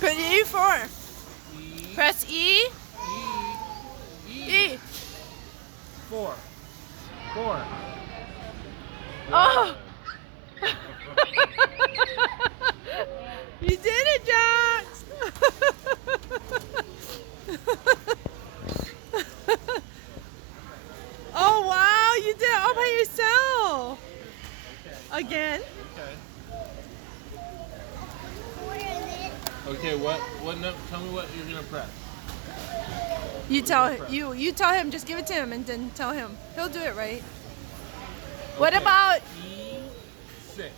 Put E for. E. Press E. E. E. 4. 4. Oh! Good. You did it, Jax! Oh wow, you did it all by yourself! Okay. Again? Okay, what note? Tell me what you're gonna press. You tell him, just give it to him and then tell him. He'll do it right. What Okay, about, E6.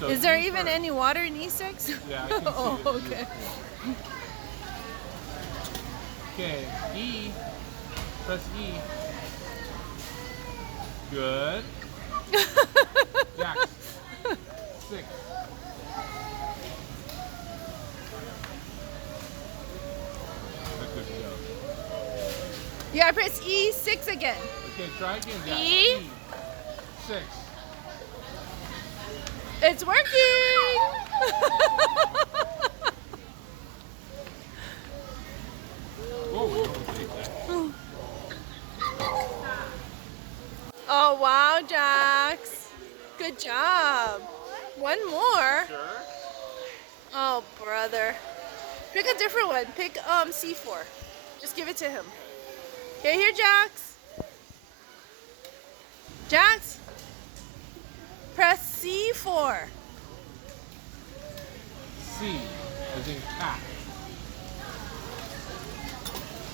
So is there E even first. any water in E6? Yeah, I can see Oh, that. okay. Okay, E. Press E. Good. Jax. 6. That's good to go. You gotta press E6 again. Okay, try again, Jax. E. 6. It's working! Whoa, we almost ate that. Oh wow, Jax. Good job. One more. Sure. Oh, brother. Pick a different one. Pick C4. Just give it to him. Okay, here, Jax. Jax. Press C4. C, as in cat.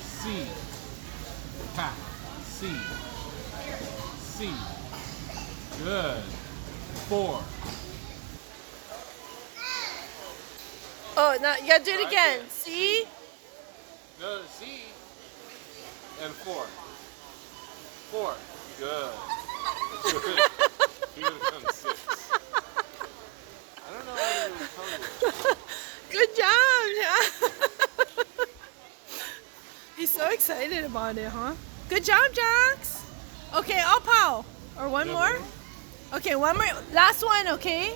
C. Cat. C. C. Good. 4. Oh, now you gotta do it again. C. No, C. And 4. 4. Good. You would have done 6. I don't know why you were hungry. Good job, Jax. He's so excited about it, huh? Good job, Jax. Okay, I'll pow. Or one more? Okay, one more. Last one, okay?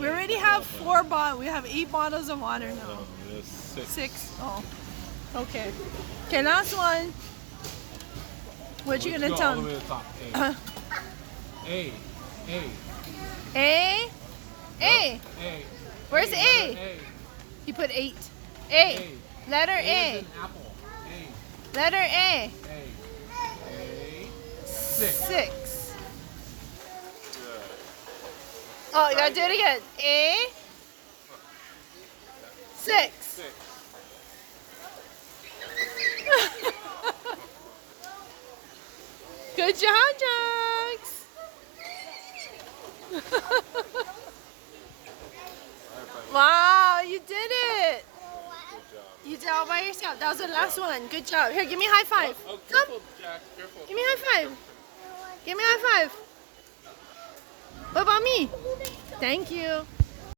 We already have 4 bottles. We have 8 bottles of water now. No, it's 6. 6. Oh. Okay. Okay, last one. What you gonna Let's go tell all the way him? to the top. A. A. A. A. A. Where's A? A? Letter You put 8. A. A. Letter A. A. is an apple. A. Letter A. A. A. 6. 6. Good. Oh, you gotta do it again. A. 6. 6. Good job, Jax. Wow, you did it. You did it all by yourself. That was the last one. Good job. Here, give me a high five. Oh, Come. careful, Jack. Careful. Give me a high five. Give me a high five. What about me? Thank you.